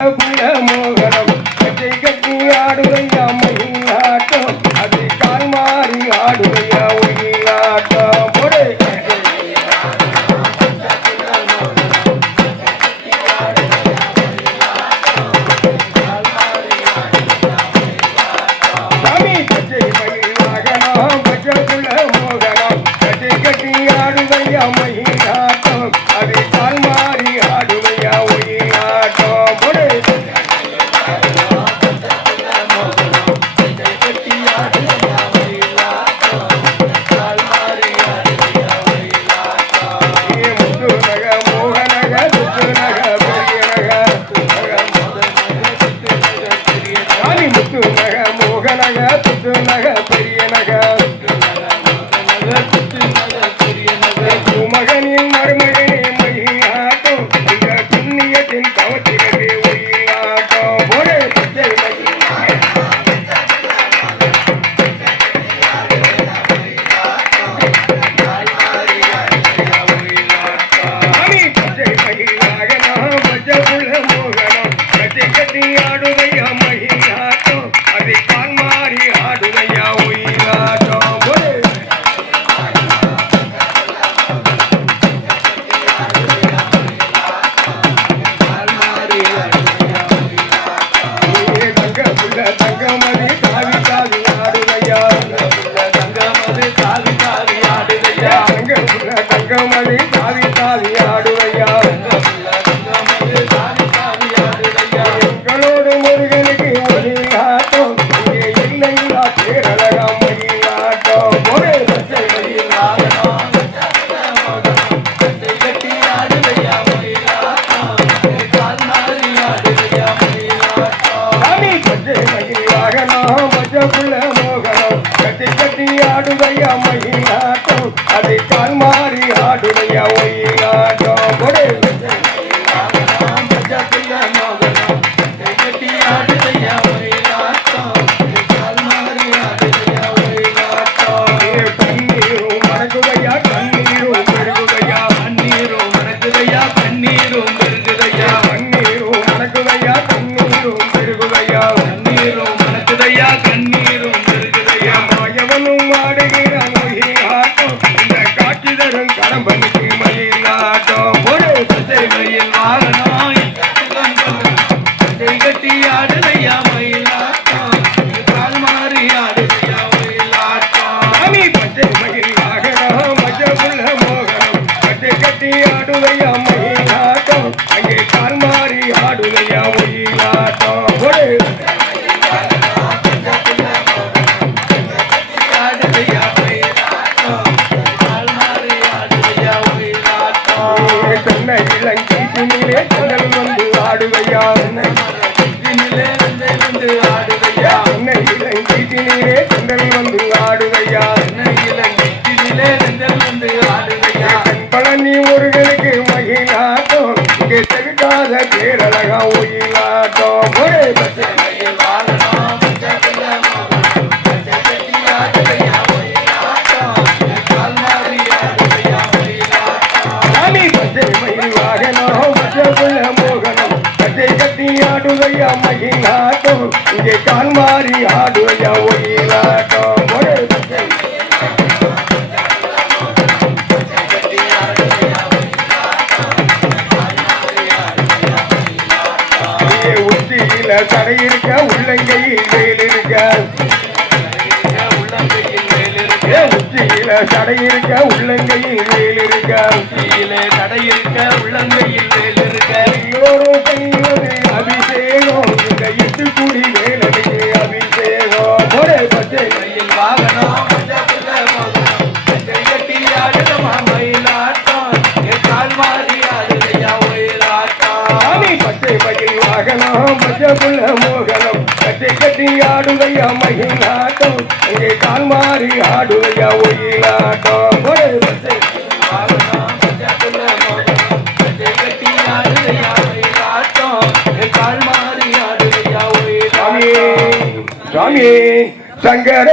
குல மோகனம் கட்டை கட்டி ஆடுவையா மயிலாட்டம் அது கால் மாறி ஆடுவையா ஒயிலாட்டம் போடு சாமி பச்சை மயில் வாகனம் பச்சை குல மோகனம் கட்டை கட்டி ஆடுவையா புள்ள தங்கமதி தாவி தாவி எங்களோடு முருகனுக்கு ஒளியாட்டம் இங்கே இல்லைங்களா பேரழகாம் மயிலாட்டம் போடு பச்சை பச்சை மயிலாக நாம் மோகனம். கட்டி கட்டி ஆடுதையா மயிலாட்டம் அதை ஆடுவையா மயிலாட்டம்? அங்கே கால் மாறி ஆடுதையா ஒயிலாட்டம் போடு ஏ தென்னை வந்து ஆடுதையா கட்டை கட்டி ஆடுதையா மகிழாட்டம் இங்கே கால் மாறி ஆடுதையா ஒயிலாட்டம் உச்சியில தடை இருக்க உள்ளங்கையில் வேல் இருக்க உச்சியில தடை இருக்க உள்ளங்கையில் வேல் இருக்க எல்லோரும் செய்வது அபிஷேகம் மயில் புள்ள மோகனம் கட்டை கட்டி ஆடுதையா மயிலாட்டம் இங்கே கால் மாறி ஆடுதையா பச்சை சாமி சாமி சங்கர